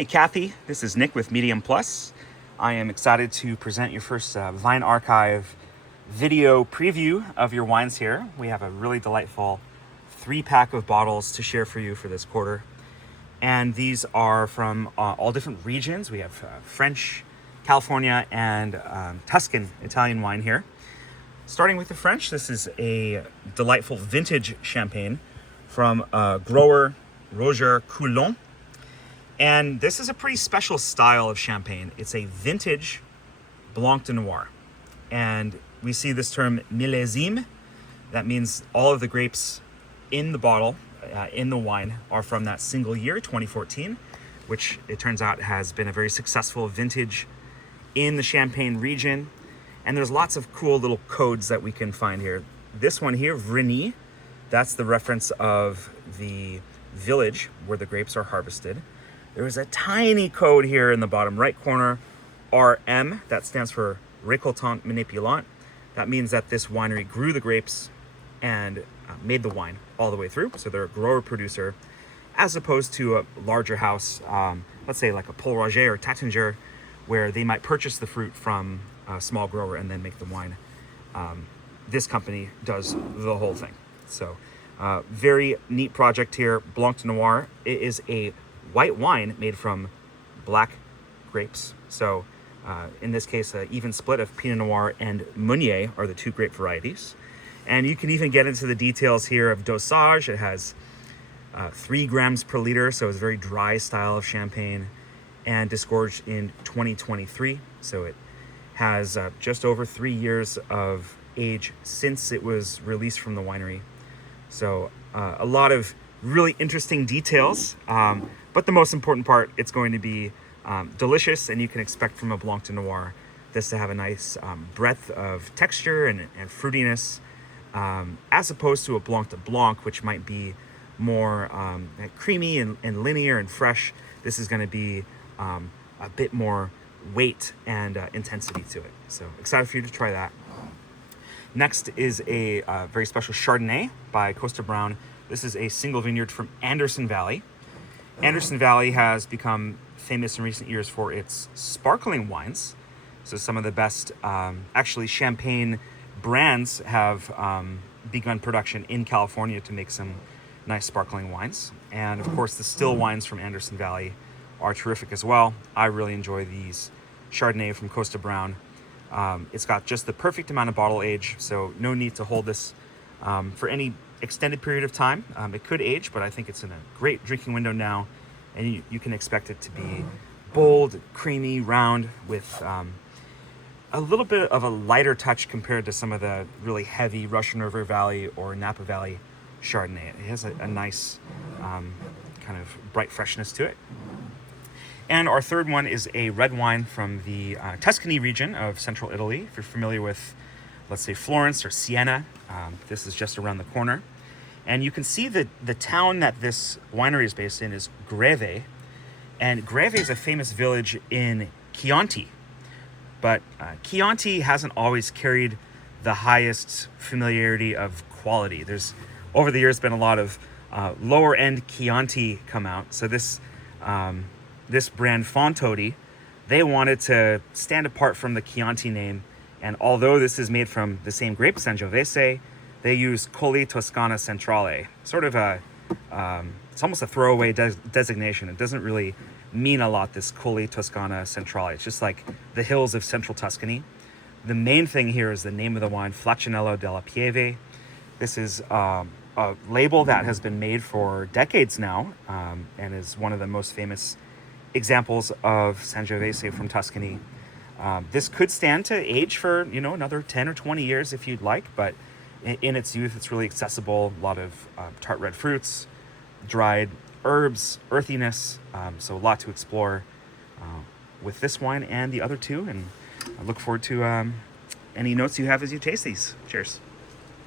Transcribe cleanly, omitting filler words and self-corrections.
Hey Kathy, this is Nick with Medium Plus. I am excited to present your first Vine Archive video preview of your wines here. We have a really delightful 3-pack of bottles to share for you for this quarter. And these are from all different regions. We have French, California, and Tuscan Italian wine here. Starting with the French, this is a delightful vintage champagne from grower Roger Coulon. And this is a pretty special style of champagne. It's a vintage Blanc de Noirs. And we see this term millésime. That means all of the grapes in the bottle, in the wine, are from that single year, 2014, which it turns out has been a very successful vintage in the Champagne region. And there's lots of cool little codes that we can find here. This one here, Vrigny, that's the reference of the village where the grapes are harvested. There is a tiny code here in the bottom right corner, RM, that stands for Récoltant Manipulant. That means that this winery grew the grapes and made the wine all the way through. So they're a grower-producer, as opposed to a larger house, let's say like a Paul Roger or Taittinger, where they might purchase the fruit from a small grower and then make the wine. This company does the whole thing. So very neat project here, Blanc de Noirs. It is a white wine made from black grapes. So in this case, an even split of Pinot Noir and Meunier are the two grape varieties. And you can even get into the details here of dosage. It has 3 grams per liter, so it's a very dry style of champagne, and disgorged in 2023. So it has just over 3 years of age since it was released from the winery. So a lot of really interesting details. But the most important part, it's going to be delicious, and you can expect from a Blanc de Noir this to have a nice breadth of texture and fruitiness, as opposed to a Blanc de Blanc, which might be more creamy and linear and fresh. This is going to be a bit more weight and intensity to it. So excited for you to try that. Next is a very special Chardonnay by Kosta Browne. This is a single vineyard from Anderson Valley. Anderson Valley has become famous in recent years for its sparkling wines. So some of the best, actually, champagne brands have begun production in California to make some nice sparkling wines. And of course, the still wines from Anderson Valley are terrific as well. I really enjoy these Chardonnay from Kosta Browne. It's got just the perfect amount of bottle age, so no need to hold this for any extended period of time. It could age, but I think it's in a great drinking window now, and you can expect it to be bold, creamy, round, with a little bit of a lighter touch compared to some of the really heavy Russian River Valley or Napa Valley Chardonnay. It has a nice kind of bright freshness to it. And our third one is a red wine from the Tuscany region of central Italy. If you're familiar with, let's say, Florence or Siena, this is just around the corner. And you can see that the town that this winery is based in is Greve. And Greve is a famous village in Chianti. But Chianti hasn't always carried the highest familiarity of quality. There's, over the years, been a lot of lower-end Chianti come out. So this brand, Fontodi, they wanted to stand apart from the Chianti name. And although this is made from the same grape, Sangiovese, they use Colli Toscana Centrale. Sort of it's almost a throwaway designation. It doesn't really mean a lot, this Colli Toscana Centrale. It's just like the hills of central Tuscany. The main thing here is the name of the wine, Flaccianello della Pieve. This is a label that has been made for decades now, and is one of the most famous examples of Sangiovese from Tuscany. This could stand to age for, another 10 or 20 years if you'd like, but in its youth, it's really accessible. A lot of tart red fruits, dried herbs, earthiness, so a lot to explore with this wine and the other two, and I look forward to any notes you have as you taste these. Cheers.